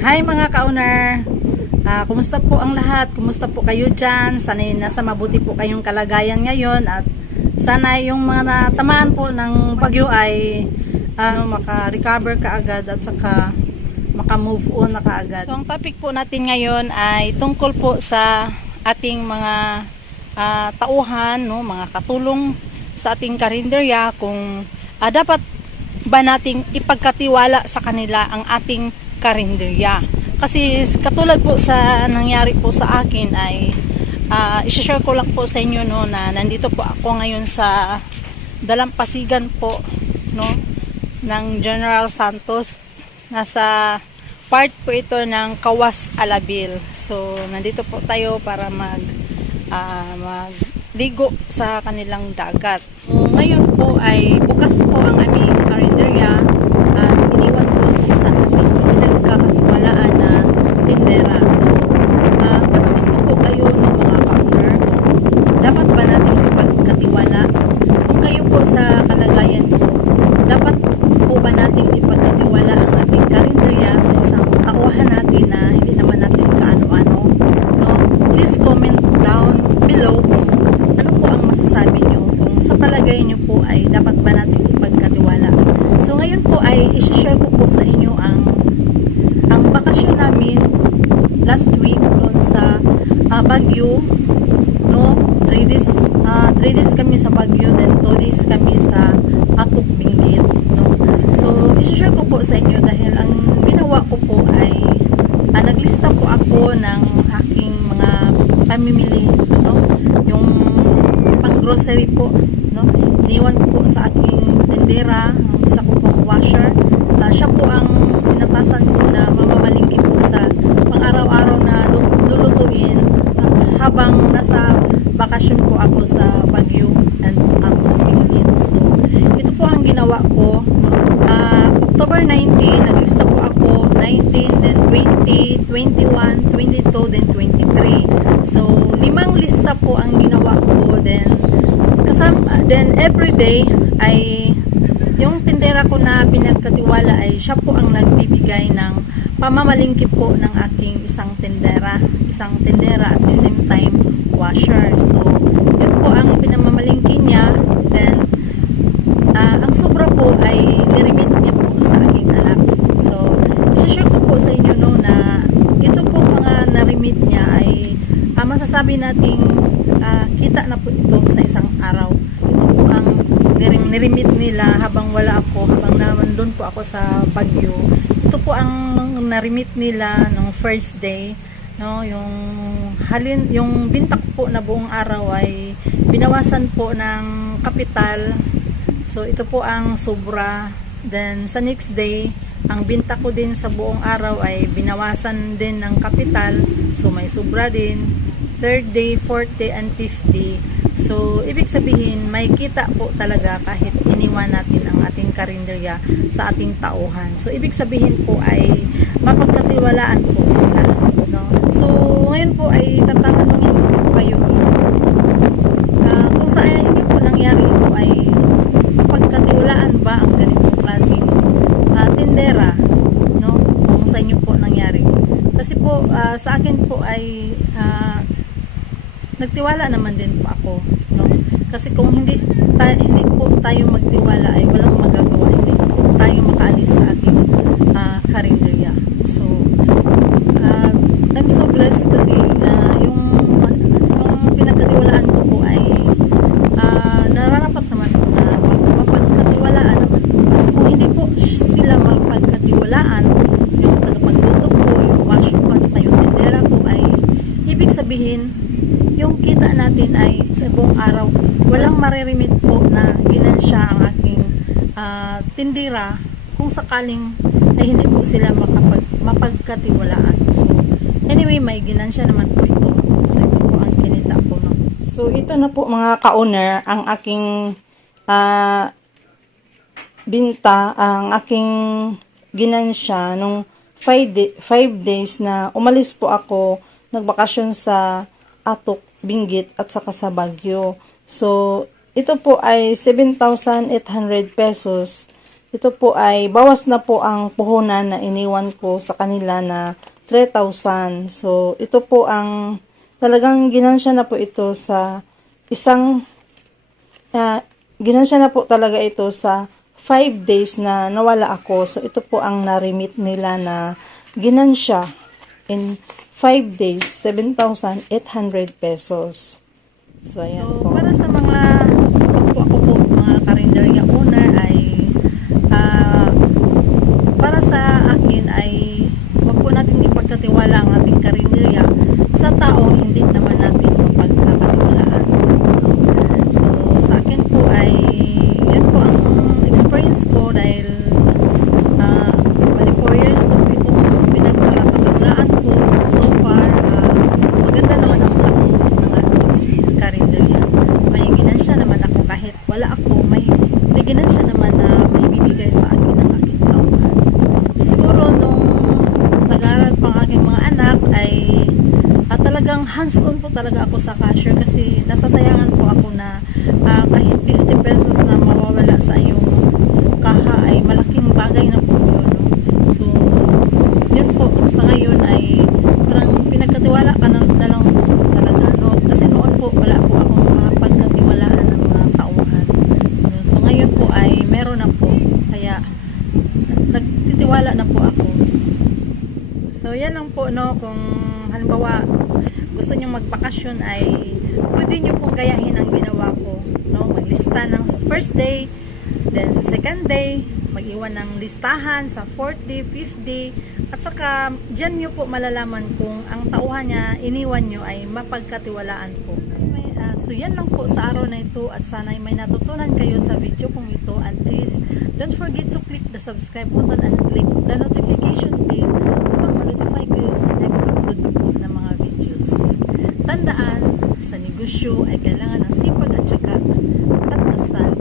Hi mga ka-owner! Ah, kumusta po ang lahat? Kumusta po kayo dyan? Sana'y nasa mabuti po kayong kalagayan ngayon at sana yung mga natamaan po ng bagyo ay ah, maka-recover kaagad at saka maka-move on na kaagad. So ang topic po natin ngayon ay tungkol po sa ating mga ah, tauhan, no, mga katulong sa ating karinderya kung ah, dapat ba nating ipagkatiwala sa kanila ang ating karinderya. Kasi katulad po sa nangyari po sa akin ay uh, isi-share ko lang po sa inyo no na nandito po ako ngayon sa Dalampasigan po no ng General Santos nasa part po ito ng Kawas Alabil. So nandito po tayo para mag ah, magligo sa kanilang dagat. Ngayon po ay bukas po ang aming karinderya at iniwan po sa aming pinagkakatiwalaan na tindera. So, uh, tanungin ko po kayo ng mga partner kung dapat ba natin ipagkatiwala kung kayo po sa kalagayan ko, dapat po ba natin ipagkatiwala ang ating karinderya sa isang tauhan natin na hindi naman natin kaano-ano? No? Please comment down below kung ano po ang masasabi nyo kung sa palagay nyo po ay dapat ba natin ipagkatiwala. So ngayon po ay isi-share ko po sa inyo ang ang bakasyon namin last week doon sa ah, Baguio no 3 days ah, 3 days kami sa Baguio then 2 days kami sa Atok Benguet no so i-share ko po sa inyo dahil ang ginawa ko po ay ah, naglista po ako ng aking mga pamimili grocery po no iniwan ko po sa aking tendera isa ko pong washer Ah, siya po ang inatasan ko na mamamalingki po sa pang-araw-araw na lu- lulutuin habang nasa bakasyon po ako sa Baguio and ako Pingwin. So, ito po ang ginawa ko. Ah, October 19, naglista po ako 19, then 20, 21, 22, then 23. So, limang lista po ang ginawa ko. Then, kasama, then every day ay yung tindera ko na pinagkatiwala ay siya po ang nagbibigay ng pamamalingki po ng aking isang tindera, isang tindera at the same time washer. So, yun po ang pinamamalingki niya. Then, ah, ang sobra po ay niremit niya po sa aking anak. So, isi-share ko po sa inyo no na ito po mga narimit niya ay ah, masasabi nating ah, kita na po ito sa isang araw. Ito po ang nirim- nirimit nila habang wala ako, habang naman doon po ako sa Baguio. Ito po ang narimit nila nung first day, no, yung halin yung bintak po na buong araw ay binawasan po ng kapital. So ito po ang sobra. Then sa next day, ang binta ko din sa buong araw ay binawasan din ng kapital. So may sobra din. Third day, fourth day, and fifth day. So, ibig sabihin, may kita po talaga kahit iniwan natin ang ating karinderya sa ating tauhan. So, ibig sabihin po ay mapagkatiwalaan po sila. No? So, ngayon po ay tatanungin ko kayo ah, kung saan hindi po nangyari ito ay mapagkatiwalaan ba ang ganitong klaseng ah, tindera no? kung sa inyo po nangyari. Kasi po, ah, sa akin po ay ah, nagtiwala naman din po ako no? Kasi kung hindi ta- hindi po tayo magtiwala ay walang magagawa hindi po tayo makaalis sa ating ah, karinderya. So ah, I'm so blessed kasi ah, yung yung pinagkatiwalaan ko po ay ah, nararapat naman po na mapagkatiwalaan naman po. kasi kung hindi po sila mapagkatiwalaan yung tagapagluto ko yung washing ko at saka yung tindera ko ay ibig sabihin yung kita natin ay sa buong araw, walang maririmit po na ginansya ang aking ah, tindira kung sakaling ay hindi po sila makapag, mapagkatiwalaan. So, anyway, may ginansya naman po ito. So, ito po ang kinita ko. No? So, ito na po mga ka-owner, ang aking ah, binta, ang aking ginansya nung 5 day, days na umalis po ako nagbakasyon sa Atok, Binggit at saka sa Baguio. So, ito po ay 7,800 pesos ito po ay bawas na po ang puhunan na iniwan ko sa kanila na 3,000. So, ito po ang talagang ginansya na po ito sa isang uh, ginansya na po talaga ito sa 5 days na nawala ako. So, ito po ang na-remit nila na ginansya in 5 days, 7,800 pesos. So, ayan So, po. para sa mga kapwa ko po, mga karinderya owner ay ah, para sa akin ay wag po natin ipagkatiwala ang ating karinderya sa taong hindi naman natin mapagkakatiwalaan. No? So, sa akin po ay yan po ang experience ko dahil ah, bali 4 years na po itong pinagkakatiwalaan ko so far. ah, maganda naman ang aking mga karinderya. May ginansya naman ako kahit wala ako, may, ginansya naman na may bibigay sa akin ng aking tauhan. Siguro nung nag-aaral pa ang aking mga anak ay at talagang hands-on po talaga ako sa cashier kasi nasasayangan po ako na ah, kahit 50 pesos na mawawala sa iyong kaha ay malaking bagay na po yun. No? So, yun po, sa ngayon ay parang pinagkatiwala ka na, na lang po talaga. No? Kasi noon po, wala po akong mga pagkatiwalaan ng mga tauhan. No? So, ngayon po ay meron na po. Kaya, nagtitiwala na po ako. So, yan lang po, no, kung halimbawa gusto nyo magbakasyon ay pwede nyo pong gayahin ang ginawa ko, no, maglista ng first day, then sa second day, mag-iwan ng listahan sa fourth day, fifth day, at saka dyan nyo po malalaman kung ang tauhan niya iniwan nyo ay mapagkatiwalaan po. May, ah, so yan lang po sa araw na ito at sana ay may natutunan kayo sa video kong ito. And please don't forget to click the subscribe button and click the notification bell notify kayo sa next upload ko ng mga videos. Tandaan, sa negosyo ay kailangan ng sipag at saka patusan